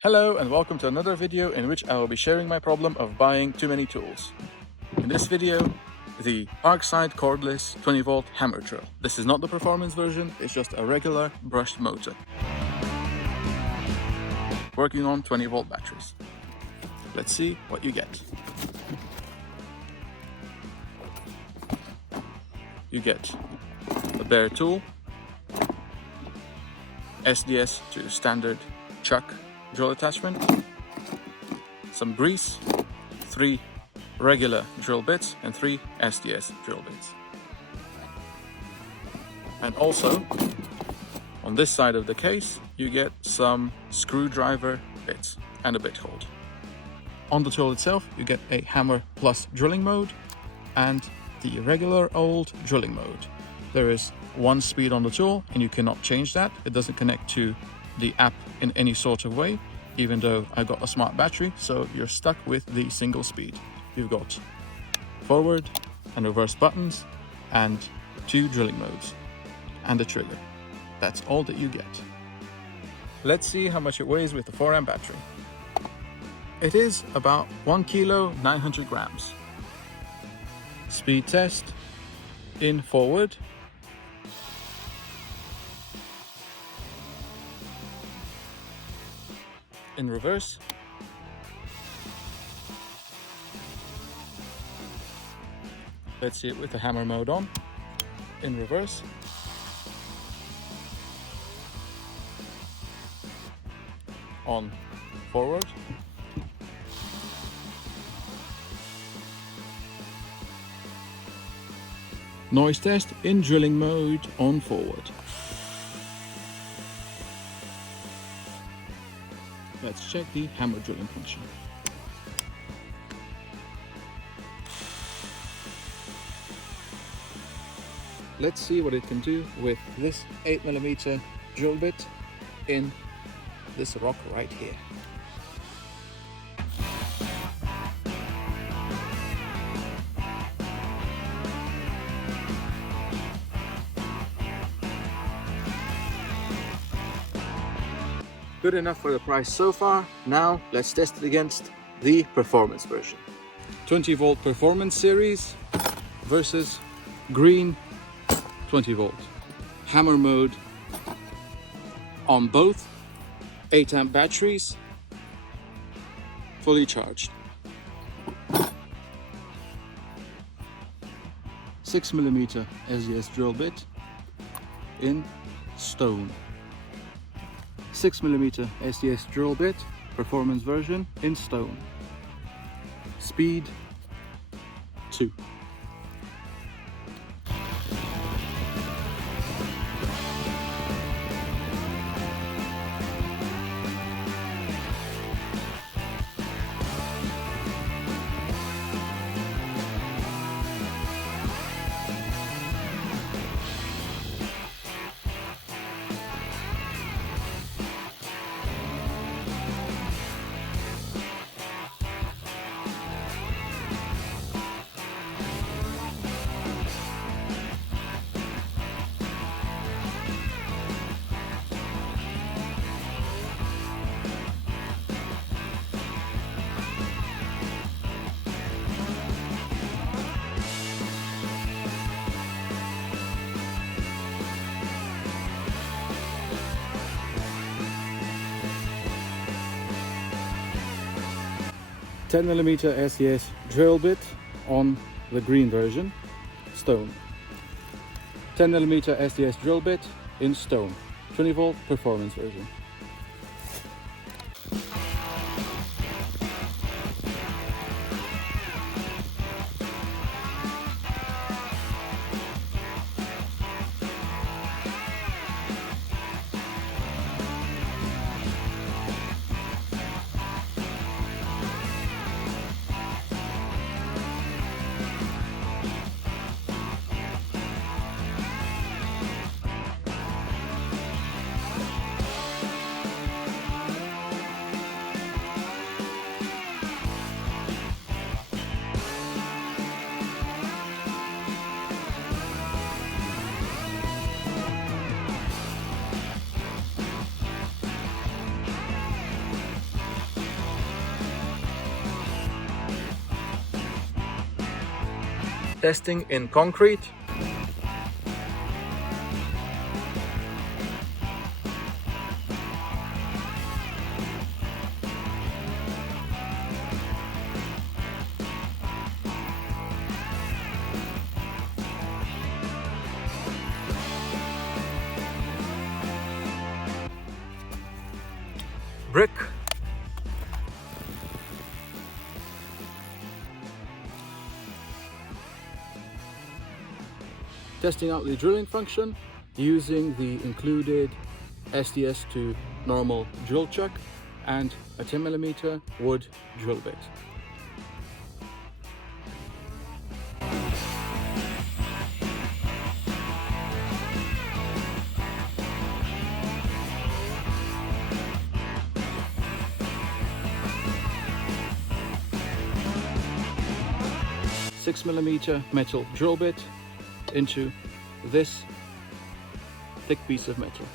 Hello and welcome to another video in which I will be sharing my problem of buying too many tools. In this video, the PARKSIDE cordless 20-volt hammer drill. This is not the performance version, it's just a regular brushed motor. Working on 20-volt batteries. Let's see what you get. You get a bare tool, SDS to standard chuck drill attachment, some grease, 3 regular drill bits and 3 SDS drill bits. And also, on this side of the case, you get some screwdriver bits and a bit hold. On the tool itself, you get a hammer plus drilling mode and the regular old drilling mode. There is one speed on the tool and you cannot change that. It doesn't connect to the app in any sort of way, even though I got a smart battery, so you're stuck with the single speed. You've got forward and reverse buttons and 2 drilling modes and a trigger. That's all that you get. Let's see how much it weighs with the 4 amp battery. It is about 1 kilo 900 grams. Speed test in forward. In reverse. Let's see it with the hammer mode on. In reverse. On forward. Noise test in drilling mode on forward. Let's check the hammer drilling function. Let's see what it can do with this 8mm drill bit in this rock right here. Good enough for the price so far. Now let's test it against the performance version. 20-volt performance series versus green 20-volt. Hammer mode on both. 8 amp batteries, fully charged. 6mm SDS drill bit in stone. 6mm SDS drill bit, performance version in stone. Speed 2. $10mm SDS drill bit on the green version, stone. 10mm SDS drill bit in stone, 20-volt performance version. Testing in concrete. Brick. Testing out the drilling function using the included SDS to normal drill chuck and a 10mm wood drill bit. .6mm metal drill bit into this thick piece of metal.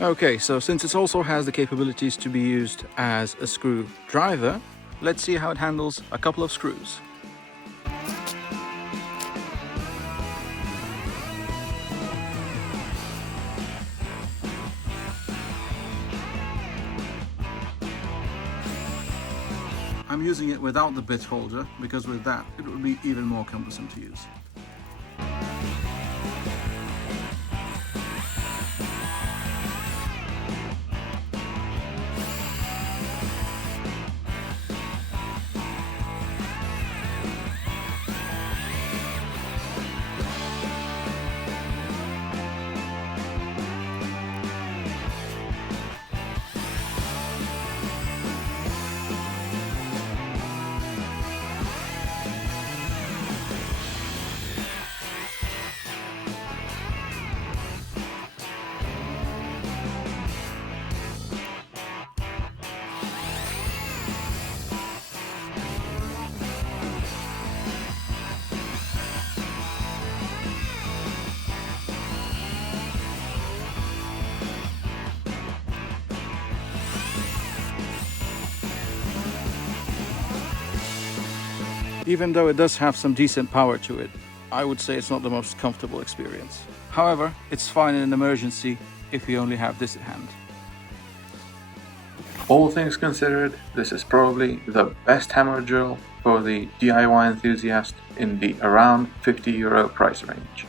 Okay, so since it also has the capabilities to be used as a screwdriver, let's see how it handles a couple of screws. I'm using it without the bit holder because with that it would be even more cumbersome to use. Even though it does have some decent power to it, I would say it's not the most comfortable experience. However, it's fine in an emergency if you only have this at hand. All things considered, this is probably the best hammer drill for the DIY enthusiast in the around €50 price range.